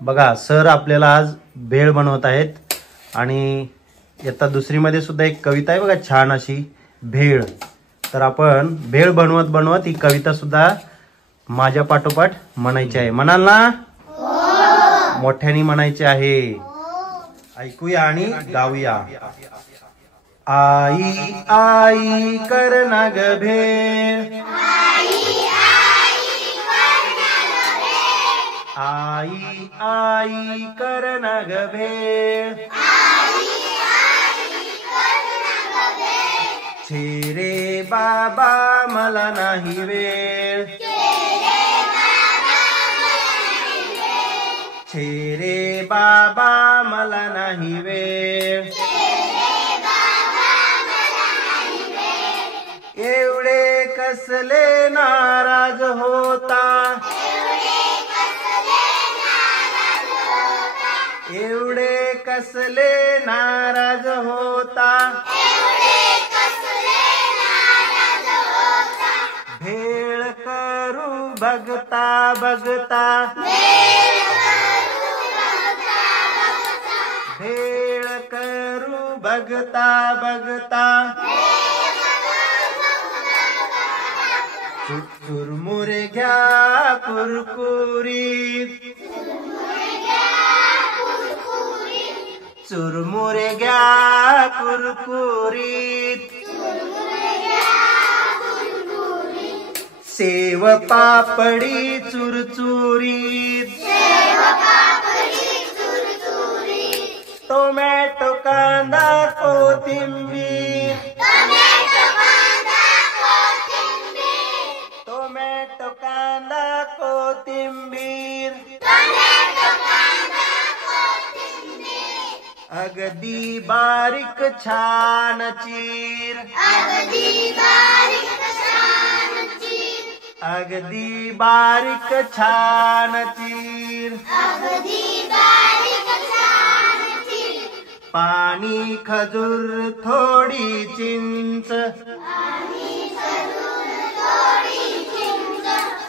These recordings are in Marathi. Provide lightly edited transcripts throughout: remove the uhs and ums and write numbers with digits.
बघा सर आपल्याला आज भेळ बनवत आहेत आणि इयत्ता दुसरी मध्ये सुद्धा एक कविता आहे बघा छान अशी भेळ। तर आपण भेळ बनवत बनवत ही कविता सुद्धा माझ्या पाठोपाठ म्हणायची आहे। म्हणाल ना? हो। मोठ्याने म्हणायचे आहे। ऐकूया आणि गाऊया। आई आई कर ना ग भेळ, आई आई कर ना ग भेळ, छे रे बाबा मला नाही वेळ, छे रे बाबा मला नाही वेळ, एवढे कसले नाराज होता, एवढे कसले नाराज होता, भेळ करू बघता बघता, भेळ करू बघता बघता, चुरमुरे घ्या कुरकुरीत, चुरमुरे घ्या कुरकुरीत, सेव पापडी चुरचुरीत, टोमॅटो कांदा कोथिंबीर, टोमॅटो कांदा कोथिंबीर, अगदी बारीक छान चीर, अगदी बारीक छान चीर, पाणी खजूर थोडी चिंच,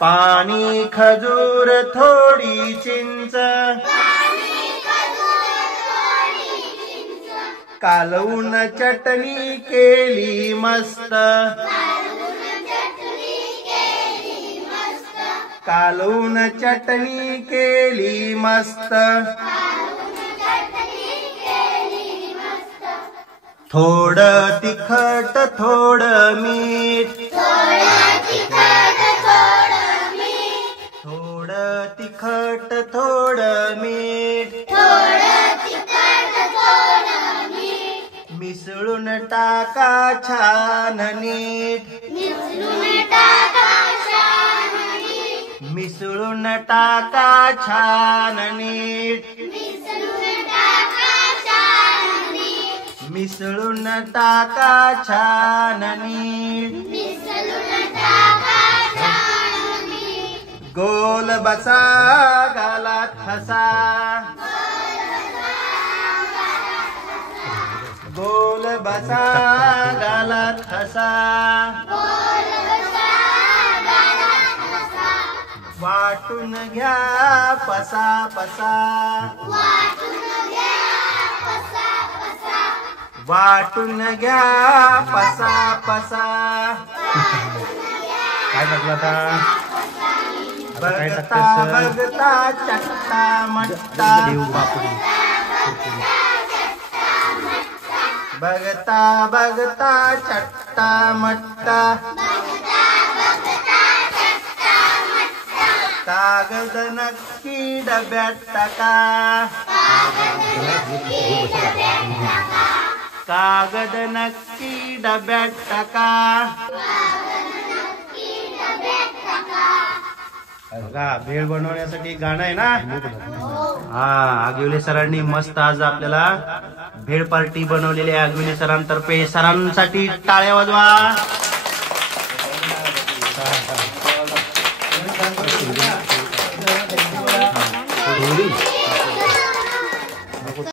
पाणी खजूर थोडी चिंच, कालवून चटणी केली मस्त, कालवून चटणी केली मस्त, थोडं तिखट थोडं मीठ, थोडं तिखट थोडं मीठ, मिसळून टाका छान नीट, मिसळून टाका छान नीट, मिसळून टाका छान नीट, गोल बसा गालात हसा, गोल बसा गालात हसा, वाटून घ्या पसा पसा, वाटून घ्या पसा पसा, काय टाकलं आता? बघता बघता चट्टा मट्टा, बघता बघता चट्टा मट्टा, कागद नक्की डब्यात टाका, कागद नक्की डब्यात टाका, बघा भेळ बनवण्यासाठी गाणं आहे ना? हा, आगिवले सरांनी मस्त आज आपल्याला भेळ पार्टी बनवलेली आहे आगिवले सरांतर्फे। सरांसाठी टाळ्या वाजवा।